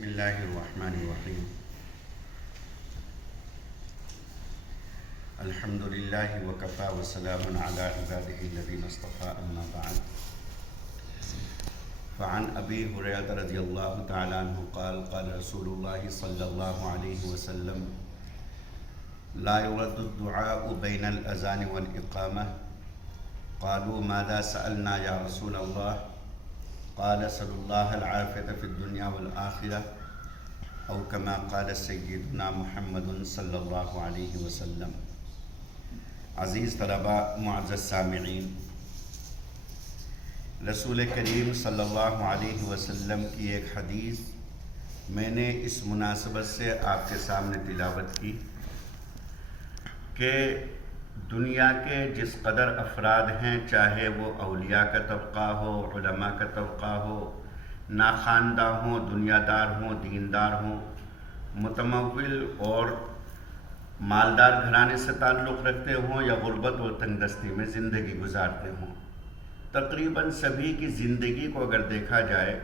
بسم اللہ الرحمن الرحیم الحمد للہ وکفی وسلام علی عبادہ الذین اصطفی اما بعد فعن ابی ہریرہ رضی اللہ تعالی عنہ قال قال رسول اللہ صلی اللہ علیہ وسلم لا يرد الدعاء بین الاذان والاقامہ قالوا ماذا سألنا یا رسول اللہ قال صلی اللہ العافیۃ فی الدنیا والآخرہ او کما قال سیدنا محمد صلی اللہ علیہ وسلم۔ عزیز طلباء، معزز سامعین، رسول کریم صلی اللہ علیہ وسلم کی ایک حدیث میں نے اس مناسبت سے آپ کے سامنے تلاوت کی کہ دنیا کے جس قدر افراد ہیں، چاہے وہ اولیاء کا طبقہ ہو، علماء کا طبقہ ہو، ناخواندہ ہوں، دنیا دار ہوں، دیندار ہوں، متمول اور مالدار گھرانے سے تعلق رکھتے ہوں یا غربت اور تنگ دستی میں زندگی گزارتے ہوں، تقریباً سبھی کی زندگی کو اگر دیکھا جائے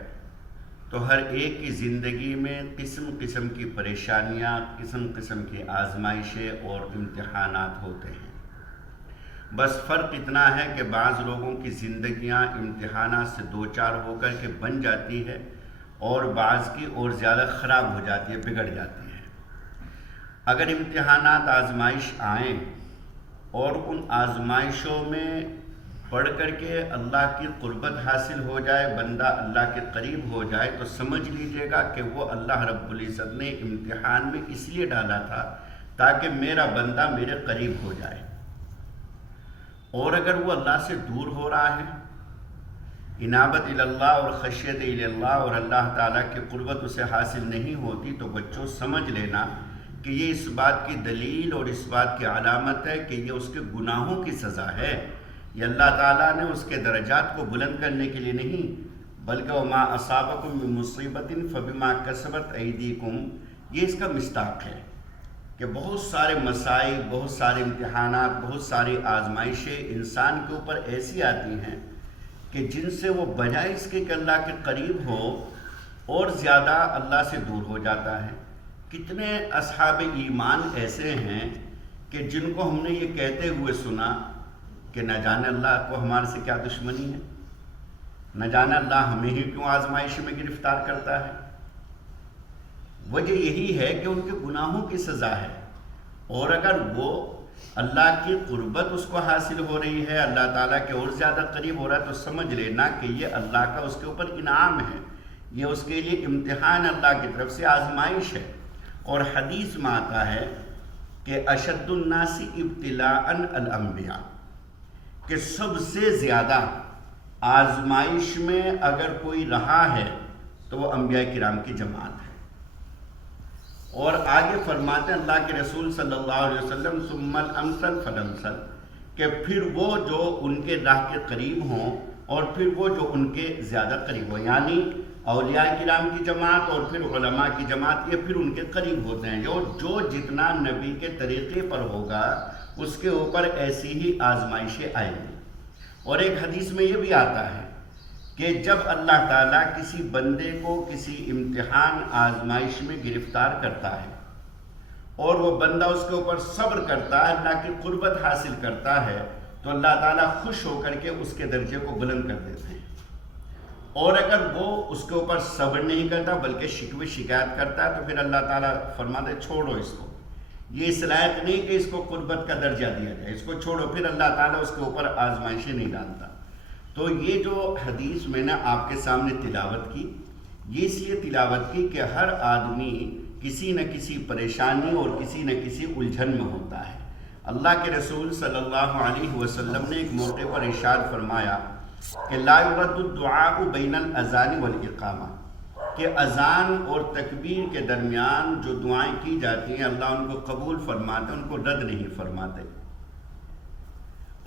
تو ہر ایک کی زندگی میں قسم قسم کی پریشانیاں، قسم قسم کی آزمائشیں اور امتحانات ہوتے ہیں۔ بس فرق اتنا ہے کہ بعض لوگوں کی زندگیاں امتحانات سے دوچار ہو کر کے بن جاتی ہے اور بعض کی اور زیادہ خراب ہو جاتی ہے، بگڑ جاتی ہے۔ اگر امتحانات، آزمائش آئیں اور ان آزمائشوں میں پڑھ کر کے اللہ کی قربت حاصل ہو جائے، بندہ اللہ کے قریب ہو جائے، تو سمجھ لیجئے گا کہ وہ اللہ رب العزت نے امتحان میں اس لیے ڈالا تھا تاکہ میرا بندہ میرے قریب ہو جائے۔ اور اگر وہ اللہ سے دور ہو رہا ہے، انابت اللہ اور خشیت اللہ اور اللہ تعالیٰ کی قربت اسے حاصل نہیں ہوتی، تو بچوں سمجھ لینا کہ یہ اس بات کی دلیل اور اس بات کی علامت ہے کہ یہ اس کے گناہوں کی سزا ہے۔ یہ اللہ تعالیٰ نے اس کے درجات کو بلند کرنے کے لیے نہیں، بلکہ وما اصابکم من مصیبت فبما کسبت ایدیکم، یہ اس کا مصداق ہے کہ بہت سارے مسائل، بہت سارے امتحانات، بہت ساری آزمائشیں انسان کے اوپر ایسی آتی ہیں کہ جن سے وہ بجائے اس کے کہ اللہ کے قریب ہو اور زیادہ اللہ سے دور ہو جاتا ہے۔ کتنے اصحاب ایمان ایسے ہیں کہ جن کو ہم نے یہ کہتے ہوئے سنا کہ نہ جانے اللہ کو ہمارے سے کیا دشمنی ہے، نہ جانے اللہ ہمیں ہی کیوں آزمائش میں گرفتار کرتا ہے۔ وجہ یہی ہے کہ ان کے گناہوں کی سزا ہے، اور اگر وہ اللہ کی قربت اس کو حاصل ہو رہی ہے، اللہ تعالیٰ کے اور زیادہ قریب ہو رہا ہے، تو سمجھ لینا کہ یہ اللہ کا اس کے اوپر انعام ہے، یہ اس کے لیے امتحان اللہ کی طرف سے آزمائش ہے۔ اور حدیث میں آتا ہے کہ اشد الناس ابتلاء الانبیاء، کہ سب سے زیادہ آزمائش میں اگر کوئی رہا ہے تو وہ انبیاء کرام کی جماعت ہے۔ اور آگے فرماتے ہیں اللہ کے رسول صلی اللہ علیہ وسلم ثم الامثل فالامثل، کہ پھر وہ جو ان کے راہ کے قریب ہوں اور پھر وہ جو ان کے زیادہ قریب ہوں، یعنی اولیاء کرام کی جماعت اور پھر علماء کی جماعت، یہ پھر ان کے قریب ہوتے ہیں۔ جو جتنا نبی کے طریقے پر ہوگا اس کے اوپر ایسی ہی آزمائشیں آئیں گی۔ اور ایک حدیث میں یہ بھی آتا ہے کہ جب اللہ تعالیٰ کسی بندے کو کسی امتحان، آزمائش میں گرفتار کرتا ہے اور وہ بندہ اس کے اوپر صبر کرتا ہے، اللہ کی قربت حاصل کرتا ہے، تو اللہ تعالیٰ خوش ہو کر کے اس کے درجے کو بلند کر دیتے ہیں۔ اور اگر وہ اس کے اوپر صبر نہیں کرتا بلکہ شکوے شکایت کرتا ہے، تو پھر اللہ تعالیٰ فرماتے چھوڑو اس کو، یہ اس لائق نہیں کہ اس کو قربت کا درجہ دیا جائے، اس کو چھوڑو، پھر اللہ تعالیٰ اس کے اوپر آزمائشیں نہیں ڈالتا۔ تو یہ جو حدیث میں نے آپ کے سامنے تلاوت کی، یہ اس لیے تلاوت کی کہ ہر آدمی کسی نہ کسی پریشانی اور کسی نہ کسی الجھن میں ہوتا ہے۔ اللہ کے رسول صلی اللہ علیہ وسلم نے ایک موقع پر ارشاد فرمایا کہ لا يرد الدعاء بین الاذان والاقامہ، کہ اذان اور تکبیر کے درمیان جو دعائیں کی جاتی ہیں اللہ ان کو قبول فرماتے، ان کو رد نہیں فرماتے۔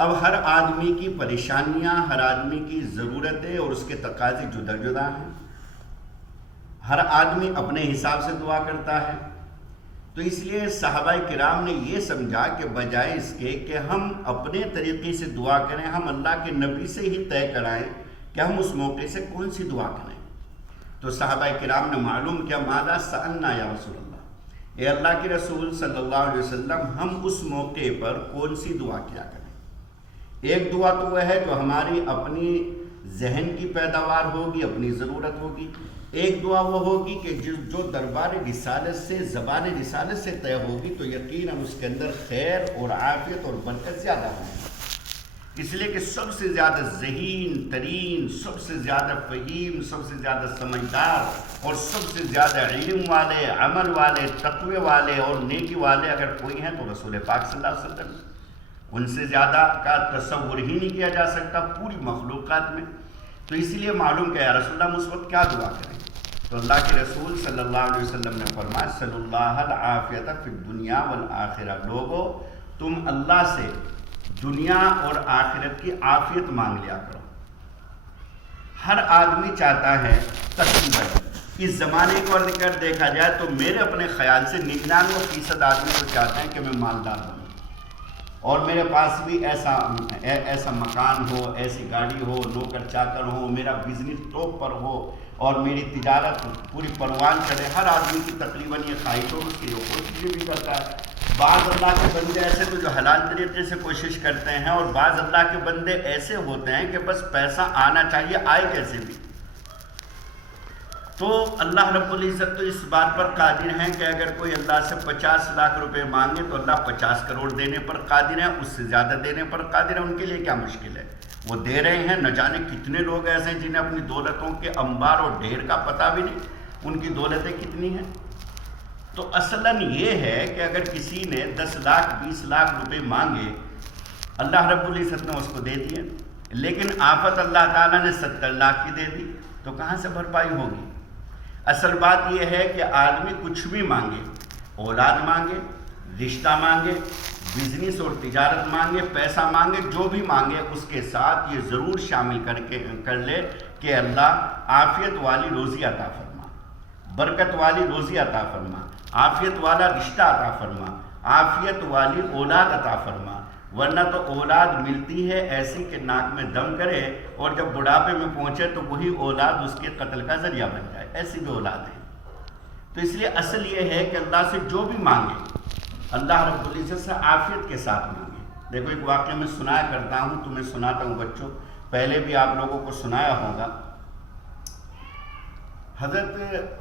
اب ہر آدمی کی پریشانیاں، ہر آدمی کی ضرورتیں اور اس کے تقاضے جدا جدا ہیں، ہر آدمی اپنے حساب سے دعا کرتا ہے۔ تو اس لیے صحابہ کرام نے یہ سمجھا کہ بجائے اس کے کہ ہم اپنے طریقے سے دعا کریں، ہم اللہ کے نبی سے ہی طے کرائیں کہ ہم اس موقع سے کون سی دعا کریں۔ تو صحابہ کرام نے معلوم کیا، ماذا سألنا یا رسول اللہ، اے اللہ کے رسول صلی اللہ علیہ وسلم، ہم اس موقع پر کون سی دعا کیا کریں؟ ایک دعا تو وہ ہے جو ہماری اپنی ذہن کی پیداوار ہوگی، اپنی ضرورت ہوگی، ایک دعا وہ ہوگی کہ جو دربار رسالت سے، زبان رسالت سے طے ہوگی تو یقیناً اس کے اندر خیر اور عافیت اور برکت زیادہ ہوگی، اس لیے کہ سب سے زیادہ ذہین ترین، سب سے زیادہ فہیم، سب سے زیادہ سمجھدار اور سب سے زیادہ علم والے، عمل والے، تقوی والے اور نیکی والے اگر کوئی ہیں تو رسول پاک صلی اللہ علیہ وسلم، ان سے زیادہ کا تصور ہی نہیں کیا جا سکتا پوری مخلوقات میں۔ تو اس لیے معلوم کہ یا رسول اللہ ہم اس وقت کیا دعا کریں؟ تو اللہ کے رسول صلی اللہ علیہ وسلم نے فرمایا صلی اللہ العافیت فی الدنیا والآخرہ، لوگو تم اللہ سے دنیا اور آخرت کی عافیت مانگ لیا کرو۔ ہر آدمی چاہتا ہے، تقریباً اس زمانے کو اگر دیکھا جائے تو میرے اپنے خیال سے 99% آدمی تو چاہتے ہیں کہ میں مالدار بنوں اور میرے پاس بھی ایسا مکان ہو، ایسی گاڑی ہو، نوکر چاکر ہو، میرا بزنس ٹاپ پر ہو اور میری تجارت پوری پروان چلے۔ ہر آدمی کی تقریباً یہ خواہش ہو، اس کی وہ کوشش بھی کرتا ہے۔ بعض اللہ کے بندے ایسے تو جو حلال طریقے سے کوشش کرتے ہیں، اور بعض اللہ کے بندے ایسے ہوتے ہیں کہ بس پیسہ آنا چاہیے، آئے کیسے بھی۔ تو اللہ رب العزت تو اس بات پر قادر ہیں کہ اگر کوئی اللہ سے 50 لاکھ روپے مانگے تو اللہ 50 کروڑ دینے پر قادر ہیں، اس سے زیادہ دینے پر قادر ہیں۔ ان کے لیے کیا مشکل ہے، وہ دے رہے ہیں۔ نہ جانے کتنے لوگ ایسے ہیں جنہیں اپنی دولتوں کے انبار اور ڈھیر کا پتہ بھی نہیں، ان کی دولتیں کتنی ہیں۔ تو اصلاً یہ ہے کہ اگر کسی نے 10 لاکھ 20 لاکھ روپے مانگے، اللہ رب العزت نے اس کو دے دیے، لیکن آفت اللہ تعالیٰ نے 70 لاکھ کی دے دی، تو کہاں سے بھرپائی ہوگی؟ اصل بات یہ ہے کہ آدمی کچھ بھی مانگے، اولاد مانگے، رشتہ مانگے، بزنس اور تجارت مانگے، پیسہ مانگے، جو بھی مانگے اس کے ساتھ یہ ضرور شامل کر لے کہ اللہ عافیت والی روزی عطا فرما، برکت والی روزی عطا فرما، عافیت والا رشتہ عطا فرما، عافیت والی اولاد عطا فرما، ورنہ تو اولاد ملتی ہے ایسی کہ ناک میں دم کرے اور جب بڑھاپے میں پہنچے تو وہی اولاد اس کے قتل کا ذریعہ بن جائے، ایسی بھی اولاد ہے۔ تو اس لیے اصل یہ ہے کہ اللہ سے جو بھی مانگے اللہ رب العزت سے عافیت کے ساتھ مانگے۔ دیکھو ایک واقعہ میں سنایا کرتا ہوں، تمہیں سناتا ہوں بچوں، پہلے بھی آپ لوگوں کو سنایا ہوگا۔ حضرت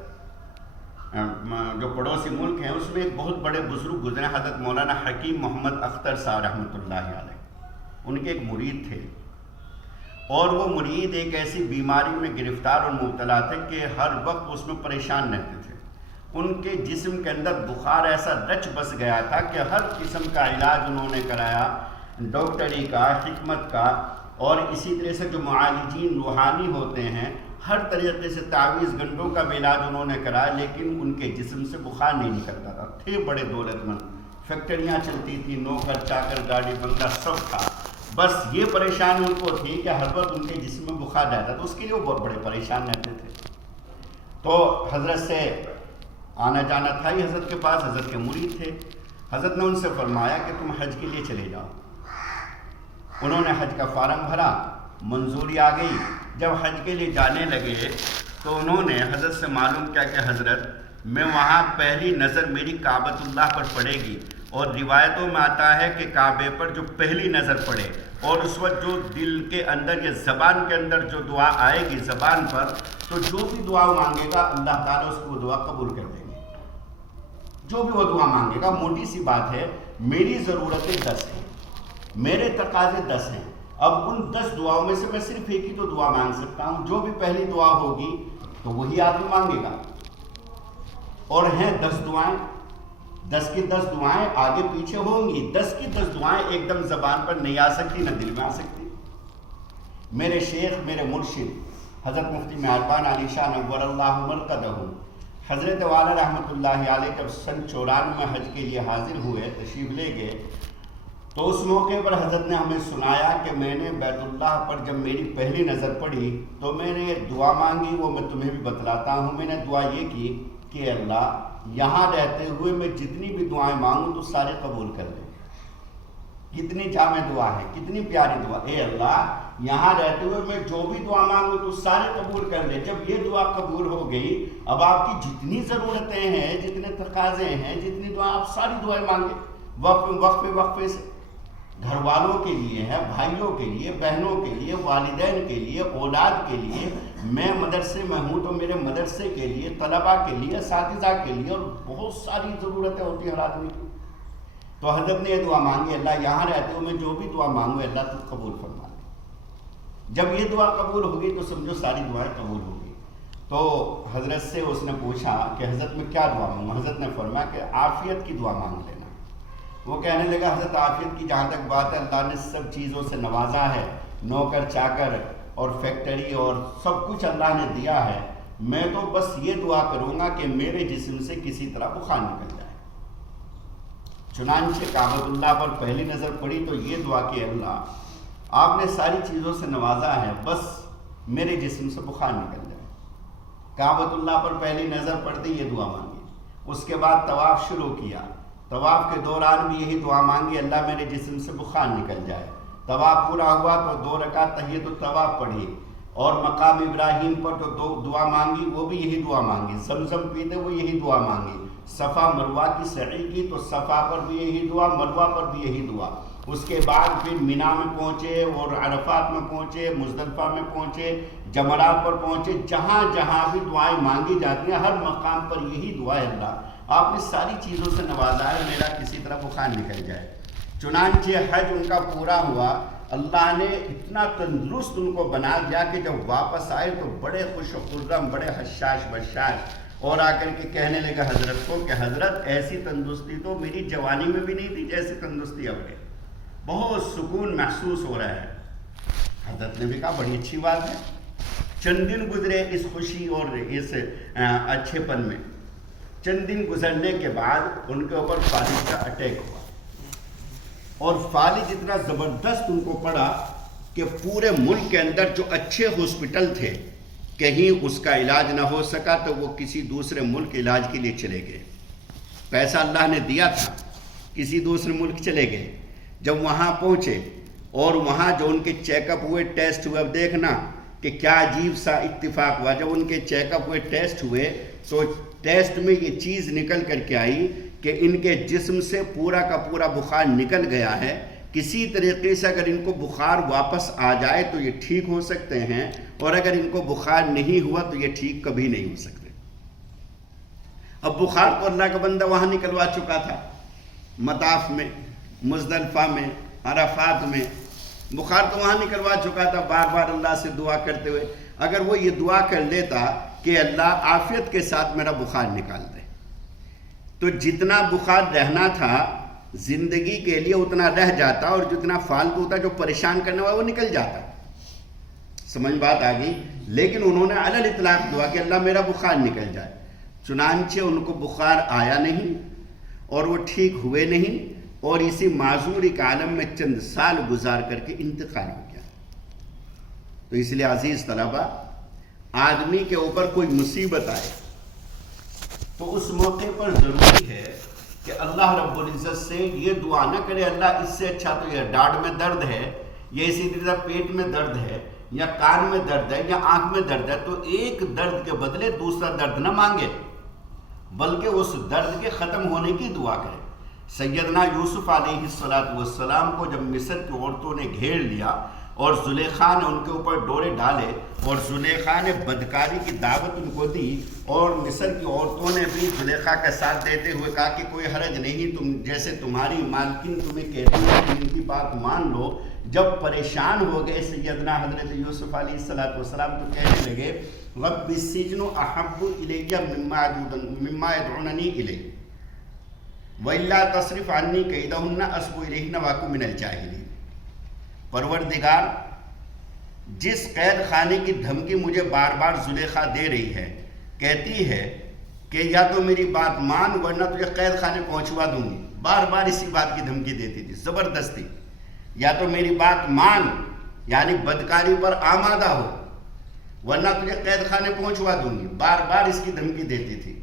جو پڑوسی ملک ہیں اس میں ایک بہت بڑے بزرگ گزرے، حضرت مولانا حکیم محمد اختر صاحب رحمۃ اللہ علیہ، ان کے ایک مرید تھے، اور وہ مرید ایک ایسی بیماری میں گرفتار اور مبتلا تھے کہ ہر وقت اس میں پریشان رہتے تھے۔ ان کے جسم کے اندر بخار ایسا رچ بس گیا تھا کہ ہر قسم کا علاج انہوں نے کرایا، ڈاکٹری کا، حکمت کا، اور اسی طرح سے جو معالجین روحانی ہوتے ہیں ہر طریقے سے تعویذ گنڈوں کا بھی علاج انہوں نے کرایا، لیکن ان کے جسم سے بخار نہیں نکلتا تھا۔ تھے بڑے دولت مند، فیکٹریاں چلتی تھیں، نوکر چاکر، گاڑی بنگلہ سب تھا، بس یہ پریشانی ان کو تھی کہ ہر وقت ان کے جسم میں بخار رہتا، تو اس کے لیے وہ بہت بڑے پریشان رہتے تھے۔ تو حضرت سے آنا جانا تھا ہی، حضرت کے پاس، حضرت کے مرید تھے۔ حضرت نے ان سے فرمایا کہ تم حج کے لیے چلے جاؤ۔ انہوں نے حج کا فارم بھرا، منظوری آ گئی۔ جب حج کے لیے جانے لگے تو انہوں نے حضرت سے معلوم کیا کہ حضرت میں وہاں پہلی نظر میری کعبۃ اللہ پر پڑے گی، اور روایتوں میں آتا ہے کہ کعبے پر جو پہلی نظر پڑے اور اس وقت جو دل کے اندر یا زبان کے اندر جو دعا آئے گی زبان پر، تو جو بھی دعا مانگے گا اللہ تعالیٰ اس کو دعا قبول کر دیں گے۔ جو بھی وہ دعا مانگے گا، موٹی سی بات ہے، میری ضرورتیں 10 ہیں، میرے تقاضے 10 ہیں، اب ان 10 دعاؤں میں سے میں صرف ایک ہی تو دعا مانگ سکتا ہوں، جو بھی پہلی دعا ہوگی تو وہی آدمی مانگے گا۔ اور ہیں 10 دعائیں، 10 کی 10 دعائیں آگے پیچھے ہوں گی، 10 کی 10 دعائیں ایک دم زبان پر نہیں آ سکتی، نہ دل میں آ سکتی۔ میرے شیخ، میرے مرشد حضرت مفتی مہربان علی شاہ نور اللہ مرقدہ حضرت والا رحمۃ اللہ علیہ جب سن 94 میں حج کے لیے حاضر ہوئے، تشریف لے گئے، تو اس موقع پر حضرت نے ہمیں سنایا کہ میں نے بیت اللہ پر جب میری پہلی نظر پڑی تو میں نے دعا مانگی، وہ میں تمہیں بھی بتلاتا ہوں۔ میں نے دعا یہ کی کہ اللہ یہاں رہتے ہوئے میں جتنی بھی دعائیں مانگوں تو سارے قبول کر دے۔ کتنی جامع دعا ہے، کتنی پیاری دعا۔ اے اللہ یہاں رہتے ہوئے میں جو بھی دعا مانگوں تو سارے قبول کر لے۔ جب یہ دعا قبول ہو گئی، اب آپ کی جتنی ضرورتیں ہیں، جتنے تقاضے ہیں، جتنی دعا، آپ ساری دعائیں مانگیں وقفے سے، گھر والوں کے لیے ہے، بھائیوں کے لیے، بہنوں کے لیے، والدین کے لیے، اولاد کے لیے، میں مدرسے میں ہوں تو میرے مدرسے کے لیے، طلباء کے لیے، اساتذہ کے لیے، اور بہت ساری ضرورتیں ہوتی ہیں ہر آدمی کی۔ تو حضرت نے یہ دعا مانگی، اللہ یہاں رہتے ہوں میں جو بھی دعا مانگوں اللہ تو قبول فرما لے۔ جب یہ دعا قبول ہوگی تو سمجھو ساری دعائیں قبول ہوگی۔ تو حضرت سے اس نے پوچھا کہ حضرت میں کیا دعا مانگوں؟ حضرت نے فرمایا کہ عافیت کی دعا مانگ لینا۔ وہ کہنے لگا حضرت عافیت کی جہاں تک بات ہے، اللہ نے سب چیزوں سے نوازا ہے، نوکر چاکر اور فیکٹری اور سب کچھ اللہ نے دیا ہے، میں تو بس یہ دعا کروں گا کہ میرے جسم سے کسی طرح بخار نکل جائے۔ چنانچہ کعبۃ اللہ پر پہلی نظر پڑی تو یہ دعا کہ اللہ آپ نے ساری چیزوں سے نوازا ہے، بس میرے جسم سے بخار نکل جائے۔ کعبۃ اللہ پر پہلی نظر پڑتی یہ دعا مانگی۔ اس کے بعد طواف شروع کیا، طواف کے دوران بھی یہی دعا مانگی، اللہ میرے جسم سے بخار نکل جائے۔ طواف پورا ہوا تو 2 رکعت تحیۃ الطواف پڑھی، اور مقام ابراہیم پر تو 2 دعا مانگی، وہ بھی یہی دعا مانگی۔ زمزم پیتے ہوئے یہی دعا مانگی۔ صفا مروہ کی سعی کی تو صفا پر بھی یہی دعا، مروہ پر بھی یہی دعا۔ اس کے بعد پھر مینا میں پہنچے اور عرفات میں پہنچے، مزدلفہ میں پہنچے، جمرات پر پہنچے، جہاں جہاں بھی دعائیں مانگی جاتی ہیں ہر مقام پر یہی دعا ہے، اللہ آپ نے ساری چیزوں سے نوازا ہے، میرا کسی طرح بخار نکل جائے۔ چنانچہ حج ان کا پورا ہوا، اللہ نے اتنا تندرست ان کو بنا دیا کہ جب واپس آئے تو بڑے خوش و خرم، بڑے حشاش بشاش، اور آ کر کے کہنے لگا حضرت کو کہ حضرت ایسی تندرستی تو میری جوانی میں بھی نہیں تھی جیسی تندرستی اب ہے، بہت سکون محسوس ہو رہا ہے۔ حضرت نے بھی کہا بڑی اچھی بات ہے۔ چند دن گزرے اس خوشی اور اس اچھے پن میں۔ چند دن گزرنے کے بعد ان کے اوپر فالج کا اٹیک ہوا، اور فالج اتنا زبردست ان کو پڑا کہ پورے ملک کے اندر جو اچھے ہاسپٹل تھے کہیں اس کا علاج نہ ہو سکا تو وہ کسی دوسرے ملک علاج کے لیے چلے گئے۔ پیسہ اللہ نے دیا تھا، کسی دوسرے ملک چلے گئے۔ جب وہاں پہنچے اور وہاں جو ان کے چیک اپ ہوئے، ٹیسٹ ہوئے، اب دیکھنا کہ کیا عجیب سا اتفاق ہوا۔ جب ان کے چیک اپ ہوئے، ٹیسٹ ہوئے، تو ٹیسٹ میں یہ چیز نکل کر کے آئی کہ ان کے جسم سے پورا کا پورا بخار نکل گیا ہے۔ کسی طریقے سے اگر ان کو بخار واپس آ جائے تو یہ ٹھیک ہو سکتے ہیں، اور اگر ان کو بخار نہیں ہوا تو یہ ٹھیک کبھی نہیں ہو سکتے۔ اب بخار تو اللہ کا بندہ وہاں نکلوا چکا تھا، مطاف میں، مزدلفہ میں، عرفات میں، بخار تو وہاں نکلوا چکا تھا، بار بار اللہ سے دعا کرتے ہوئے۔ اگر وہ یہ دعا کر لیتا کہ اللہ عافیت کے ساتھ میرا بخار نکال دے، تو جتنا بخار رہنا تھا زندگی کے لیے اتنا رہ جاتا، اور جتنا فالتو ہوتا جو پریشان کرنے والا وہ نکل جاتا۔ سمجھ بات آ گئی؟ لیکن انہوں نے علی الاطلاق دعا کہ اللہ میرا بخار نکل جائے۔ چنانچہ ان کو بخار آیا نہیں اور وہ ٹھیک ہوئے نہیں، اور اسی معذور کے عالم میں چند سال گزار کر کے انتقال ہو گیا۔ تو اس لیے عزیز طلبہ، آدمی کے اوپر کوئی مصیبت آئے تو اس موقع پر ضروری ہے کہ اللہ رب العزت سے یہ دعا نہ کرے اللہ اس سے اچھا تو یہ ڈاڑھ میں درد ہے، یا اسی طرح پیٹ میں درد ہے، یا کان میں درد ہے، یا آنکھ میں درد ہے، تو ایک درد کے بدلے دوسرا درد نہ مانگے، بلکہ اس درد کے ختم ہونے کی دعا کرے۔ سیدنا یوسف علیہ السلام کو جب مصر کی عورتوں نے گھیر لیا اور زلیخا نے ان کے اوپر ڈورے ڈالے، اور زلیخا نے بدکاری کی دعوت ان کو دی، اور مصر کی عورتوں نے بھی زلیخا کا ساتھ دیتے ہوئے کہا کہ کوئی حرج نہیں، تم جیسے تمہاری مالکن تمہیں کہتی ہے کہ ان کی بات مان لو۔ جب پریشان ہو گئے سیدنا حضرت یوسف علیہ السلام تو کہنے لگے رب السجن احب الی مما یدعوننی الیہ وَإِلَّا تَصْرِفْ عَنِّي كَيْدَهُنَّ أَصْبُ إِلَيْهِنَّ وَأَكُن مِّنَ الْجَاهِلِينَ۔ پروردگار، جس قید خانے کی دھمکی مجھے بار بار زلیخا دے رہی ہے، کہتی ہے کہ یا تو میری بات مان ورنہ تجھے قید خانے پہنچوا دوں گی، بار بار اسی بات کی دھمکی دیتی تھی زبردستی، یا تو میری بات مان یعنی بدکاری پر آمادہ ہو ورنہ تجھے قید خانے پہنچوا دوں گی، بار بار اس کی دھمکی دیتی تھی۔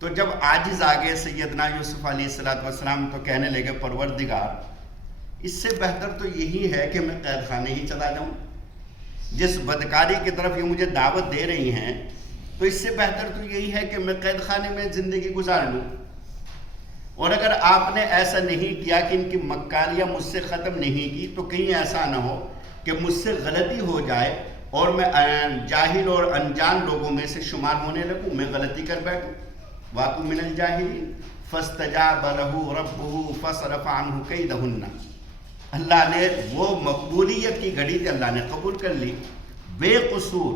تو جب عاجز آ گئے سیدنا یوسف علیہ السلام تو کہنے لگے پروردگار، اس سے بہتر تو یہی ہے کہ میں قید خانے ہی چلا جاؤں، جس بدکاری کی طرف یہ مجھے دعوت دے رہی ہیں، تو اس سے بہتر تو یہی ہے کہ میں قید خانے میں زندگی گزار لوں۔ اور اگر آپ نے ایسا نہیں کیا کہ ان کی مکاریاں مجھ سے ختم نہیں کی، تو کہیں ایسا نہ ہو کہ مجھ سے غلطی ہو جائے اور میں جاہل اور انجان لوگوں میں سے شمار ہونے لگوں، میں غلطی کر بیٹھوں۔ وَأَكُن مِّنَ الْجَاهِلِينَ فَاسْتَجَابَ لَهُ رَبُّهُ فَصَرَفَ عَنْهُ كَيْدَهُنَّ۔ اللہ نے وہ مقبولیت کی گھڑی تھی، اللہ نے قبول کر لی، بے قصور،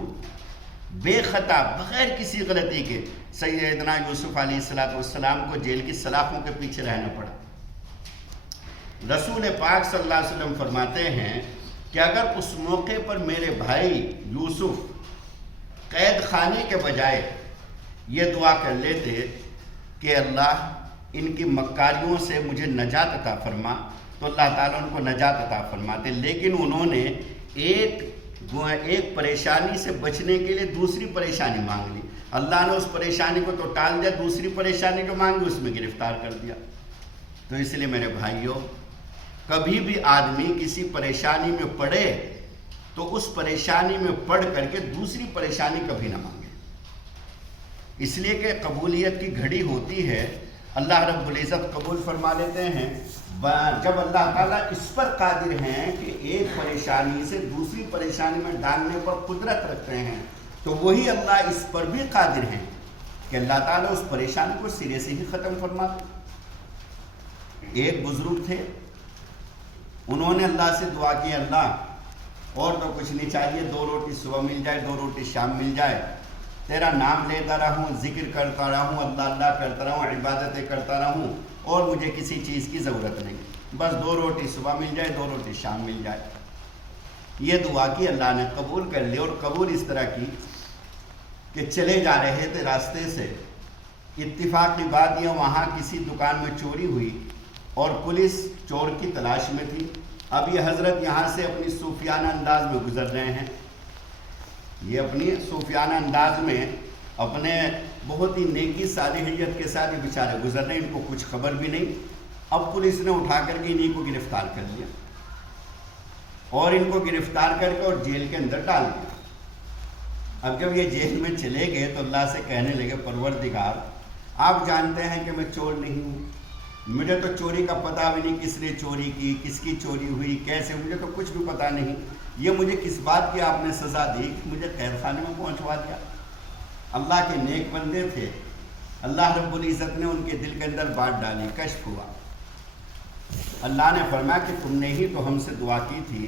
بے خطا، بغیر کسی غلطی کے سیدنا یوسف علیہ السلام کو جیل کی سلاخوں کے پیچھے رہنا پڑا۔ رسول پاک صلی اللہ علیہ وسلم فرماتے ہیں کہ اگر اس موقع پر میرے بھائی یوسف قید خانے کے بجائے یہ دعا کر لیتے کہ اللہ ان کی مکاریوں سے مجھے نجات عطا فرما، تو اللہ تعالیٰ ان کو نجات عطا فرماتے، لیکن انہوں نے ایک پریشانی سے بچنے کے لیے دوسری پریشانی مانگ لی۔ اللہ نے اس پریشانی کو تو ٹال دیا، دوسری پریشانی جو مانگی اس میں گرفتار کر دیا۔ تو اس لیے میرے بھائیوں، کبھی بھی آدمی کسی پریشانی میں پڑے تو اس پریشانی میں پڑ کر کے دوسری پریشانی کبھی نہ مانگے، اس لیے کہ قبولیت کی گھڑی ہوتی ہے، اللہ رب العزت قبول فرما لیتے ہیں جب اللہ تعالیٰ اس پر قادر ہیں کہ ایک پریشانی سے دوسری پریشانی میں ڈالنے پر قدرت رکھتے ہیں، تو وہی اللہ اس پر بھی قادر ہیں کہ اللہ تعالیٰ اس پریشانی کو سرے سے ہی ختم فرما دے۔ ایک بزرگ تھے، انہوں نے اللہ سے دعا کی، اللہ اور تو کچھ نہیں چاہیے، 2 روٹی صبح مل جائے، 2 روٹی شام مل جائے، تیرا نام لیتا رہوں، ذکر کرتا رہوں، اللہ اللہ کرتا رہوں، عبادتیں کرتا رہوں، اور مجھے کسی چیز کی ضرورت نہیں، بس 2 روٹی صبح مل جائے، 2 روٹی شام مل جائے۔ یہ دعا کی، اللہ نے قبول کر لی، اور قبول اس طرح کی کہ چلے جا رہے تھے راستے سے، اتفاق کی بات یہ وہاں کسی دکان میں چوری ہوئی اور پولیس چور کی تلاش میں تھی۔ اب یہ حضرت یہاں سے اپنی صوفیانہ انداز میں گزر رہے ہیں، یہ اپنی صوفیانہ انداز میں اپنے بہت ہی نیکی صالحیت کے ساتھ یہ بیچارے گزر رہے ہیں، ان کو کچھ خبر بھی نہیں۔ اب پولیس نے اٹھا کر کے انہیں کو گرفتار کر لیا اور ان کو گرفتار کر کے اور جیل کے اندر ڈال دیا۔ اب جب یہ جیل میں چلے گئے تو اللہ سے کہنے لگے، پروردگار آپ جانتے ہیں کہ میں چور نہیں ہوں، مجھے تو چوری کا پتہ بھی نہیں، کس نے چوری کی، کس کی چوری ہوئی، کیسے، مجھے تو کچھ بھی پتہ نہیں، یہ مجھے کس بات کی آپ نے سزا دی کہ مجھے قید خانے میں پہنچوا دیا۔ اللہ کے نیک بندے تھے، اللہ رب العزت نے ان کے دل کے اندر بات ڈالی، کشف ہوا۔ اللہ نے فرمایا کہ تم نے ہی تو ہم سے دعا کی تھی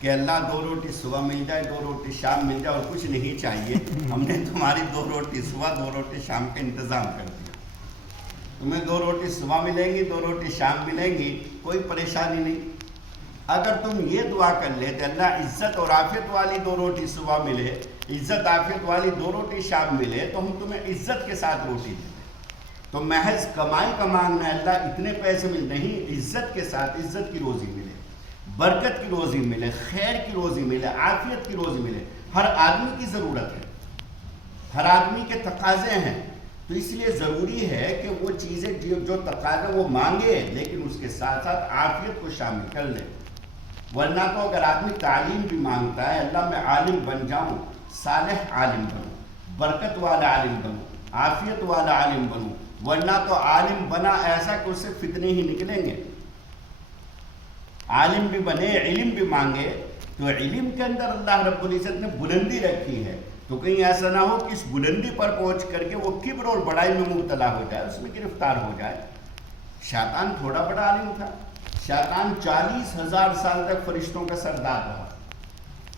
کہ اللہ 2 روٹی صبح مل جائے، 2 روٹی شام مل جائے، اور کچھ نہیں چاہیے، ہم نے تمہاری 2 روٹی صبح 2 روٹی شام کا انتظام کر دیا، تمہیں 2 روٹی صبح ملیں گی، 2 روٹی شام ملیں گی، کوئی پریشانی نہیں۔ اگر تم یہ دعا کر لیتے اللہ عزت اور عافیت والی 2 روٹی صبح ملے، عزت عافیت والی 2 روٹی شام ملے، تو ہم تمہیں عزت کے ساتھ روٹی دیں۔ تو محض کمائی کا مانگنا ہے اللہ اتنے پیسے مل نہیں، عزت کے ساتھ عزت کی روزی ملے، برکت کی روزی ملے، خیر کی روزی ملے، عافیت کی روزی ملے۔ ہر آدمی کی ضرورت ہے، ہر آدمی کے تقاضے ہیں، تو اس لیے ضروری ہے کہ وہ چیزیں جو تقاضا وہ مانگے، لیکن اس کے ساتھ ساتھ عافیت کو شامل کر لے۔ ورنہ تو اگر آدمی تعلیم بھی مانگتا ہے، اللہ میں عالم بن جاؤں، صالح عالم بنوں، برکت والا عالم بنوں، عافیت والا عالم بنوں، ورنہ تو عالم بنا ایسا کہ اس سے فتنے ہی نکلیں گے۔ عالم بھی بنے، علم بھی مانگے، تو علم کے اندر اللہ رب العزت نے بلندی رکھی ہے، تو کہیں ایسا نہ ہو کہ اس بلندی پر پہنچ کر کے وہ کبر اور بڑائی میں مبتلا ہو جائے، اس میں گرفتار ہو جائے۔ شیطان تھوڑا بڑا عالم تھا، شیطان 40,000 سال تک فرشتوں کا سردار رہا،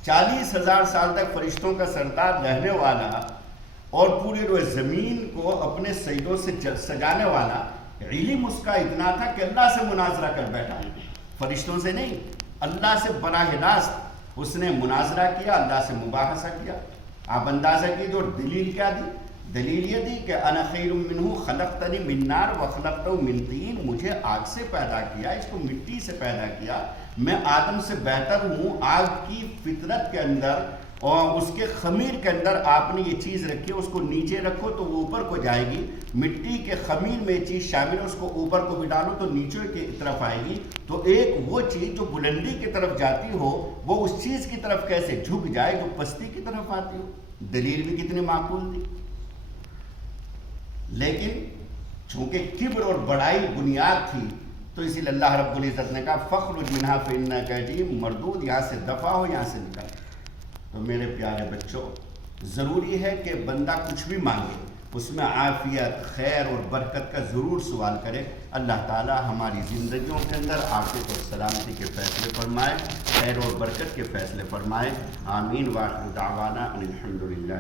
40,000 سال تک فرشتوں کا سردار رہنے والا، اور پوری روئے زمین کو اپنے سجدوں سے سجانے والا۔ علم اس کا اتنا تھا کہ اللہ سے مناظرہ کر بیٹھا، فرشتوں سے نہیں، اللہ سے براہ راست اس نے مناظرہ کیا، اللہ سے مباحثہ کیا۔ آپ اندازہ کیجیے، اور دلیل کیا دی؟ دلیل یہ دی کہ انا خیر منہ خلقتنی من نار وخلقتہ من طین، مجھے آگ سے پیدا کیا، اس کو مٹی سے پیدا کیا، میں آدم سے بہتر ہوں۔ آگ کی فطرت کے اندر اور اس کے خمیر کے اندر آپ نے یہ چیز رکھی ہے، اس کو نیچے رکھو تو وہ اوپر کو جائے گی، مٹی کے خمیر میں یہ چیز شامل ہے، اس کو اوپر کو بھی ڈالو تو نیچے کی طرف آئے گی۔ تو ایک وہ چیز جو بلندی کی طرف جاتی ہو وہ اس چیز کی طرف کیسے جھک جائے جو پستی کی طرف آتی ہو؟ دلیل بھی کتنی معقول تھی۔ لیکن چونکہ کبر اور بڑائی بنیاد تھی تو اسی لیے اللہ رب العزت نے کہا فَاخْرُجْ مِنْهَا فَإِنَّكَ رَجِيمٌ، مردود، یہاں سے دفع ہو، یہاں سے نکل۔ تو میرے پیارے بچوں، ضروری ہے کہ بندہ کچھ بھی مانگے اس میں عافیت، خیر اور برکت کا ضرور سوال کرے۔ اللہ تعالی ہماری زندگیوں کے اندر عافیت اور سلامتی کے فیصلے فرمائے، خیر اور برکت کے فیصلے فرمائے۔ آمین۔ وآخر دعوانا ان الحمد للہ۔